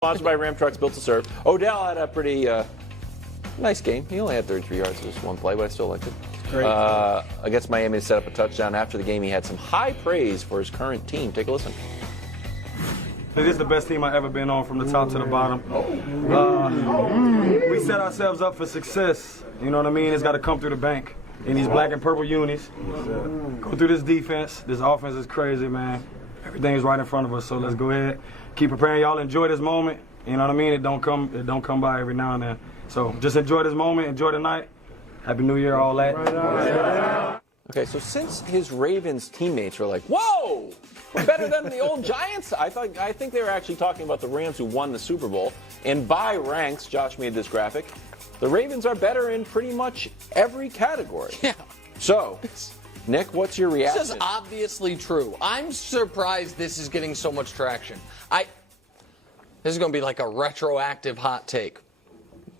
Sponsored by Ram Trucks, built to serve. Odell had a pretty nice game. He only had 33 yards, just one play, but I still liked it. Great. Against Miami to set up a touchdown. After the game, he had some high praise for his current team. Take a listen. This is the best team I've ever been on from the top to the bottom. We set ourselves up for success. You know what I mean? It's got to come through the bank. In these black and purple unis. Go through this defense. This offense is crazy, man. Everything is right in front of us, so let's go ahead. Keep preparing. Y'all enjoy this moment. You know what I mean? It don't come by every now and then. So just enjoy this moment, enjoy the night. Happy New Year, all that. Okay, so since his Ravens teammates were like, whoa, we're better than the old Giants, I think they were actually talking about the Rams who won the Super Bowl. And by ranks, Josh made this graphic, the Ravens are better in pretty much every category. Yeah. So, Nick, what's your reaction? This is obviously true. I'm surprised this is getting so much traction. This is going to be like a retroactive hot take.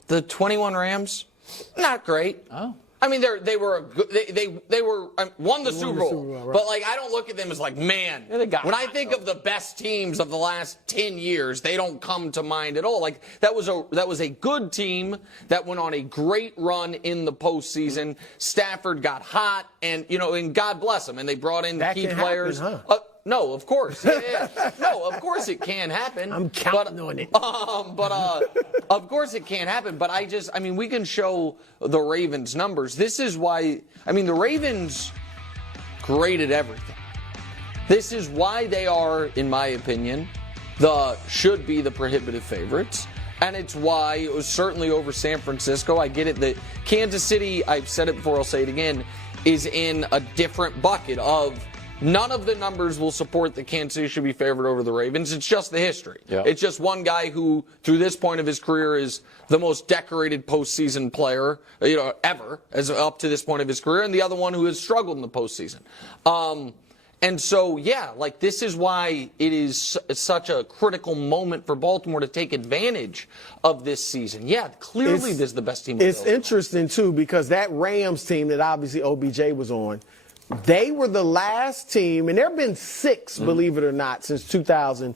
The 21 Rams, not great. Oh. I mean, they were won the Super Bowl, right? But like I don't look at them as like, man. Yeah, when I think of the best teams of the last 10 years, they don't come to mind at all. Like that was a good team that went on a great run in the postseason. Stafford got hot, and and God bless them, and they brought in that key can players. Happen, huh? No, of course. Yeah. No, of course it can happen. I'm counting on it. Of course it can't happen. But we can show the Ravens numbers. This is why, the Ravens graded everything. This is why they are, in my opinion, should be the prohibitive favorites. And it's why it was certainly over San Francisco. I get it that Kansas City, I've said it before, I'll say it again, is in a different bucket of none of the numbers will support that Kansas City should be favored over the Ravens. It's just the history. Yeah. It's just one guy who, through this point of his career, is the most decorated postseason player, ever, as up to this point of his career, and the other one who has struggled in the postseason. And so, this is why it is such a critical moment for Baltimore to take advantage of this season. Yeah, clearly this is the best team. It's interesting, too, because that Rams team that obviously OBJ was on, they were the last team, and there have been 6, believe it or not, since 2000,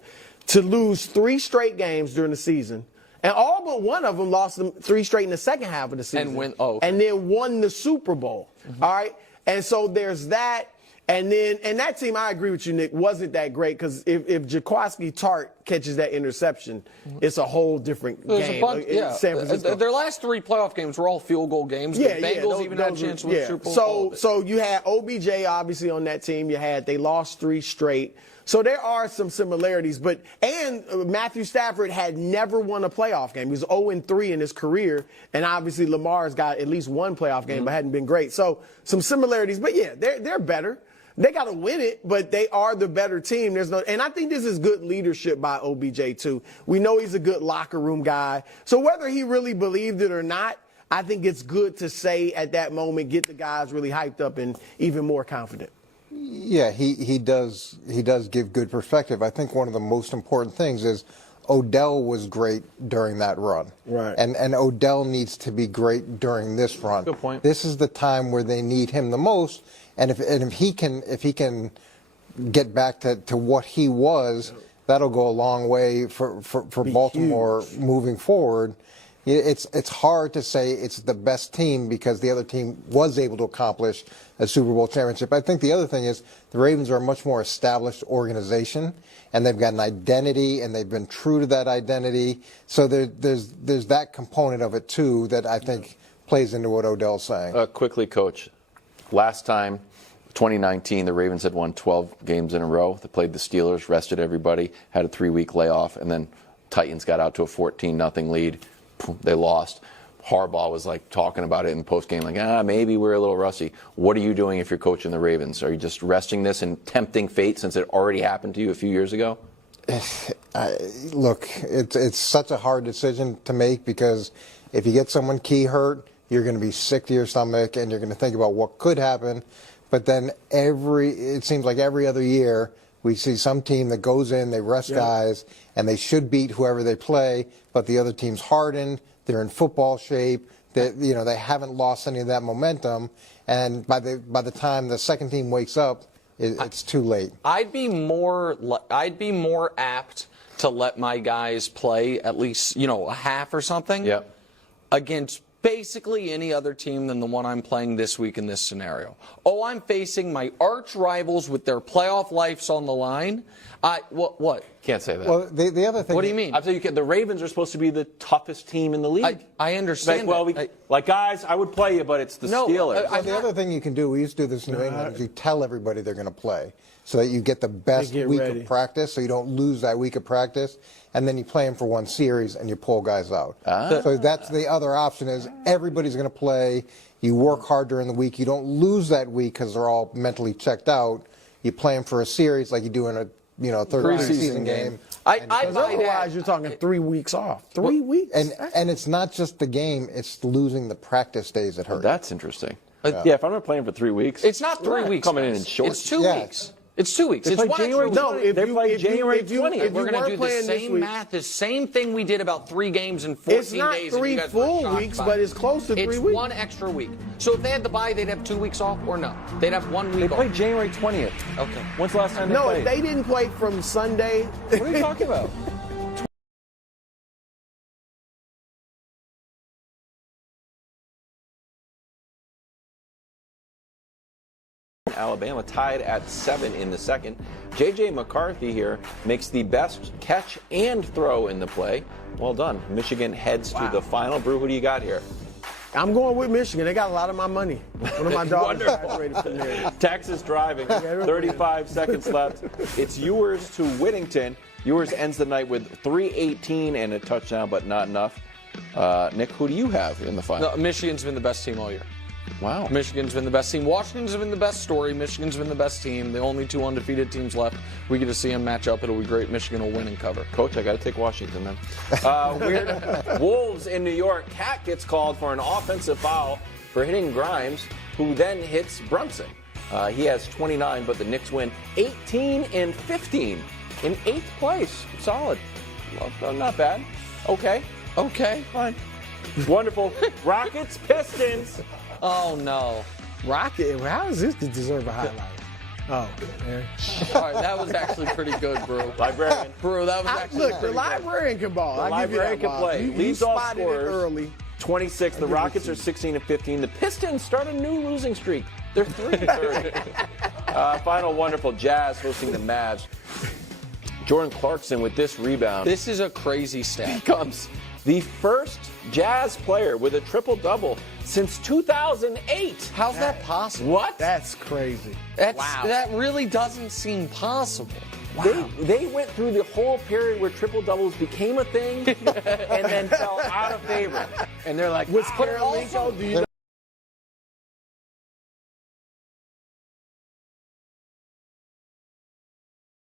to lose 3 straight games during the season. And all but one of them lost them 3 straight in the second half of the season. And then won the Super Bowl. All right? And so there's that. And that team, I agree with you, Nick, wasn't that great because if Jaquiski Tart catches that interception, it's a whole different game. San Francisco. Their last 3 playoff games were all field goal games. The Bengals even had a chance to win the Super Bowl. So you had OBJ obviously on that team. They lost 3 straight. So there are some similarities. And Matthew Stafford had never won a playoff game. He was 0-3 in his career. And obviously Lamar's got at least one playoff game, but hadn't been great. So some similarities. But they're better. They got to win it, but they are the better team. And I think this is good leadership by OBJ, too. We know he's a good locker room guy. So whether he really believed it or not, I think it's good to say at that moment, get the guys really hyped up and even more confident. Yeah, he does give good perspective. I think one of the most important things is Odell was great during that run. Right. And Odell needs to be great during this run. Good point. This is the time where they need him the most. And if he can get back to what he was, that'll go a long way for Baltimore moving forward. It's hard to say it's the best team because the other team was able to accomplish a Super Bowl championship. I think the other thing is the Ravens are a much more established organization, and they've got an identity, and they've been true to that identity. So there's that component of it too that I think plays into what Odell's saying. Quickly, Coach. Last time, 2019, the Ravens had won 12 games in a row. They played the Steelers, rested everybody, had a 3-week layoff, and then Titans got out to a 14-0 lead. They lost. Harbaugh was talking about it in the postgame, maybe we're a little rusty. What are you doing if you're coaching the Ravens? Are you just resting this and tempting fate since it already happened to you a few years ago? Look, it's such a hard decision to make because if you get someone key hurt, you're going to be sick to your stomach and you're going to think about what could happen. But then it seems like every other year we see some team that goes in, they rest guys, and they should beat whoever they play, but the other team's hardened, they're in football shape, they haven't lost any of that momentum, and by the time the second team wakes up, it's too late. I'd be more apt to let my guys play at least, a half or something. Yep. Against basically any other team than the one I'm playing this week in this scenario. Oh, I'm facing my arch rivals with their playoff lives on the line. What? Can't say that. Well, the other thing. What do you mean? I'm saying the Ravens are supposed to be the toughest team in the league. I understand. Guys, I would play you, but it's the Steelers. The other thing you can do, we used to do this in New England, is you tell everybody they're going to play so that you get the best week of practice, so you don't lose that week of practice, and then you play them for one series and you pull guys out. So that's the other option is everybody's going to play. You work hard during the week. You don't lose that week because they're all mentally checked out. You play them for a series like you do in a third preseason game. Otherwise, you're talking 3 weeks off. 3 weeks? And it's not just the game, it's losing the practice days that hurt. That's interesting. Yeah, if I'm not playing for 3 weeks. It's not 3 weeks. Coming in short. It's 2 weeks. It's 2 weeks. They It's play one January extra 20th. week. They play January 20th. We're going to do the playing this same week- math, the same thing we did about 3 games in 14 It's not days. and 3 you guys were full shocked weeks, by but it. it's close to 3 It's weeks. 1 extra week. So if they had the bye, they'd have 2 weeks off, or no? They'd have 1 They week played off. January 20th. Okay. When's the last time they No, played? if they didn't play from Sunday. What are you talking about? Alabama tied at 7 in the second. J.J. McCarthy here makes the best catch and throw in the play. Well done. Michigan heads to the final. Brew, who do you got here? I'm going with Michigan. They got a lot of my money. One of my daughters graduated from there. Texas driving. 35 seconds left. It's Ewers to Whittington. Ewers ends the night with 318 and a touchdown, but not enough. Nick, who do you have in the final? No, Michigan's been the best team all year. Wow. Michigan's been the best team. Washington's been the best story. Michigan's been the best team. The only 2 undefeated teams left. We get to see them match up. It'll be great. Michigan will win and cover. Coach, I got to take Washington then. Weird. Wolves in New York. Cat gets called for an offensive foul for hitting Grimes, who then hits Brunson. He has 29, but the Knicks win 18 and 15 in 8th place. Solid. Well, not bad. Okay. Fine. Wonderful. Rockets, Pistons. Oh, no. Rocket. How is this to deserve a highlight? Oh, man. All right, that was actually pretty good, Brew. Librarian. Brew, that was actually Look, the pretty good. librarian can ball. The I'll give you librarian that, can Bob. play. You Leads off spotted it scorers. early. 26. The Rockets are 16 and 15. The Pistons start a new losing streak. They're 3-30. Final wonderful. Jazz hosting the Mavs. Jordan Clarkson with this rebound This is a crazy stat. becomes the first Jazz player with a triple-double since 2008. How's that possible? What? That's crazy. That really doesn't seem possible. They went through the whole period where triple-doubles became a thing and then fell out of favor. And they're like, Was "Ah." Karolinko, do you